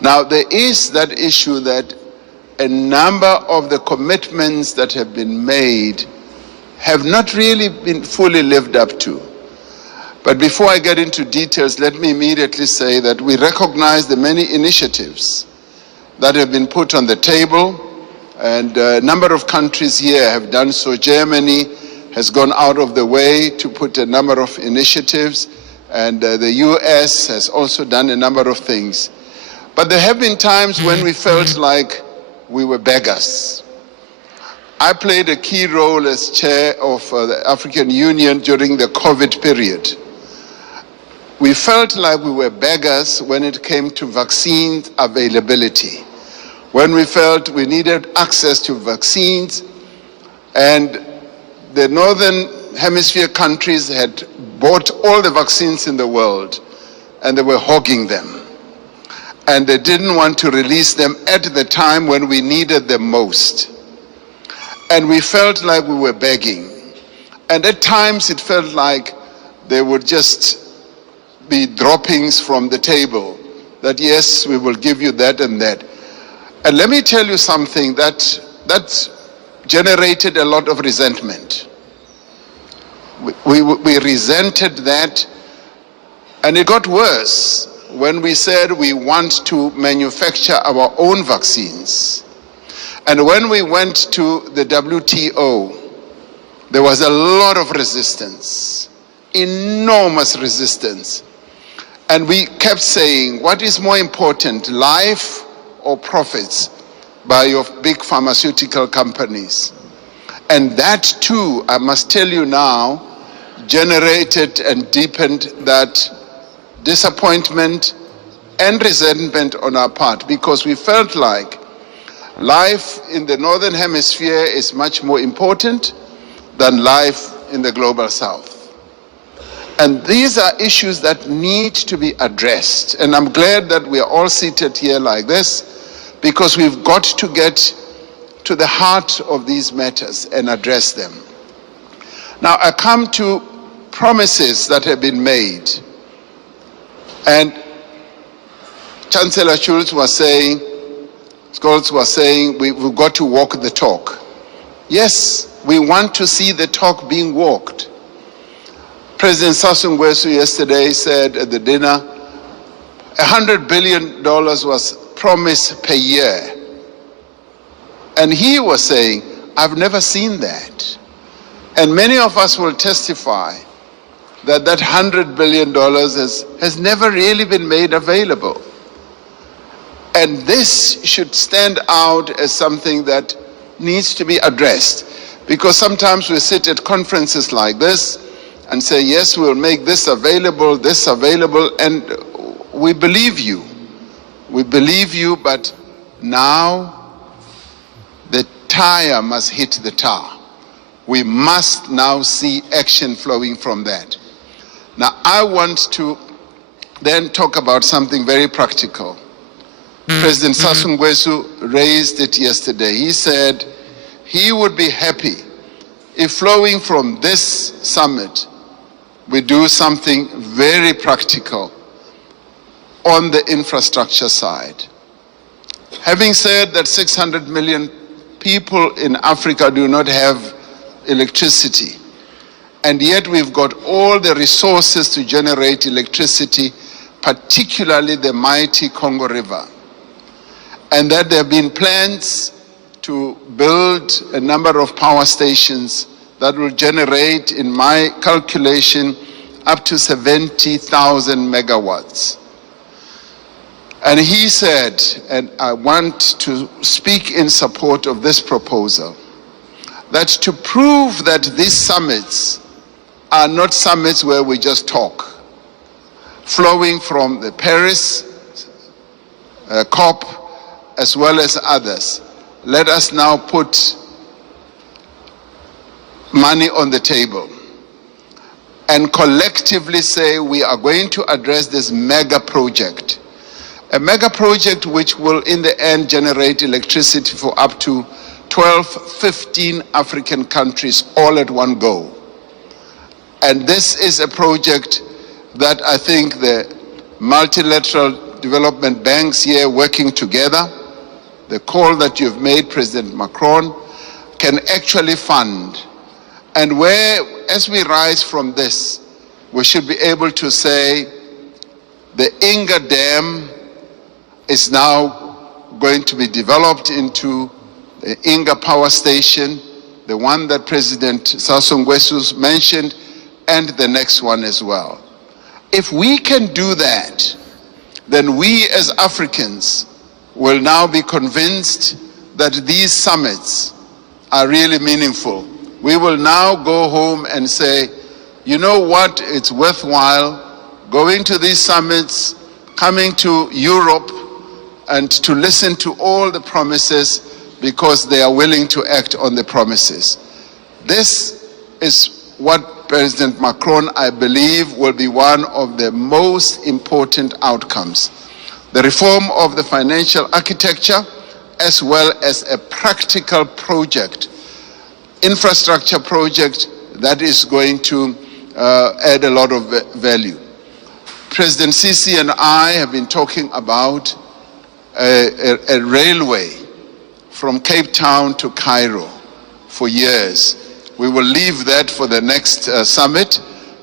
Now, there is that issue that a number of the commitments that have been made have not really been fully lived up to. But before I get into details, let me immediately say that we recognize the many initiatives that have been put on the table, and a number of countries here have done so. Germany has gone out of the way to put a number of initiatives, and the US has also done a number of things. But there have been times when we felt like we were beggars. I played a key role as chair of the African Union during the COVID period. We felt like we were beggars when it came to vaccine availability, when we felt we needed access to vaccines, and the Northern Hemisphere countries had bought all the vaccines in the world, and they were hogging them. And they didn't want to release them at the time when we needed them most. And we felt like we were begging. And at times it felt like they would just be droppings from the table, that yes, we will give you that and that. And let me tell you something that generated a lot of resentment. We resented that, and it got worse when we said we want to manufacture our own vaccines. And when we went to the WTO, there was a lot of resistance, enormous resistance. And we kept saying, what is more important, life or profits by your big pharmaceutical companies? And that too, I must tell you now, generated and deepened that disappointment and resentment on our part, because we felt like life in the Northern Hemisphere is much more important than life in the global South. And these are issues that need to be addressed. And I'm glad that we are all seated here like this, because we've got to get to the heart of these matters and address them. Now, I come to promises that have been made. And Chancellor Scholz was saying, we've got to walk the talk. Yes, we want to see the talk being walked. President Sassou Nguesso yesterday said at the dinner, $100 billion was promised per year. And he was saying, I've never seen that. And many of us will testify that that $100 billion has never really been made available. And this should stand out as something that needs to be addressed, because sometimes we sit at conferences like this and say, yes, we'll make this available, and we believe you. We believe you, but now the tire must hit the tar. We must now see action flowing from that. Now, I want to then talk about something very practical. President Sassou Nguesso raised it yesterday. He said he would be happy if flowing from this summit, we do something very practical on the infrastructure side. Having said that 600 million people in Africa do not have electricity, and yet we've got all the resources to generate electricity, particularly the mighty Congo River. And that there have been plans to build a number of power stations that will generate, in my calculation, up to 70,000 megawatts. And he said, and I want to speak in support of this proposal, that to prove that these summits are not summits where we just talk, flowing from the Paris COP as well as others, let us now put money on the table and collectively say we are going to address this mega project. A mega project which will in the end generate electricity for up to 12, 15 African countries all at one go. And this is a project that I think the multilateral development banks here working together. The call that you've made, President Macron, can actually fund. And where, as we rise from this, we should be able to say the Inga Dam is now going to be developed into the Inga Power Station, the one that President Sassou Nguesso mentioned, and the next one as well. If we can do that, then we as Africans will now be convinced that these summits are really meaningful. We will now go home and say, you know what, it's worthwhile going to these summits, coming to Europe, and to listen to all the promises because they are willing to act on the promises. This is what President Macron, I believe, will be one of the most important outcomes. The reform of the financial architecture, as well as a practical project, infrastructure project that is going to add a lot of value. President Sisi and I have been talking about a railway from Cape Town to Cairo for years. We will leave that for the next summit,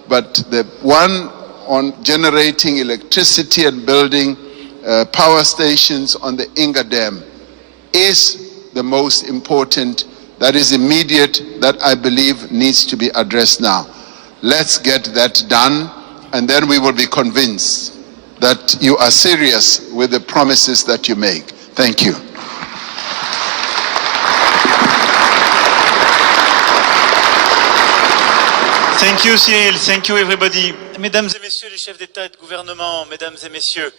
but the one on generating electricity and building power stations on the Inga Dam is the most important, that is immediate, that I believe needs to be addressed now. Let's get that done, and then we will be convinced that you are serious with the promises that you make. Thank you. Thank you, Cyril. Thank you, everybody. Mesdames et messieurs les chefs d'État et de gouvernement, mesdames et messieurs,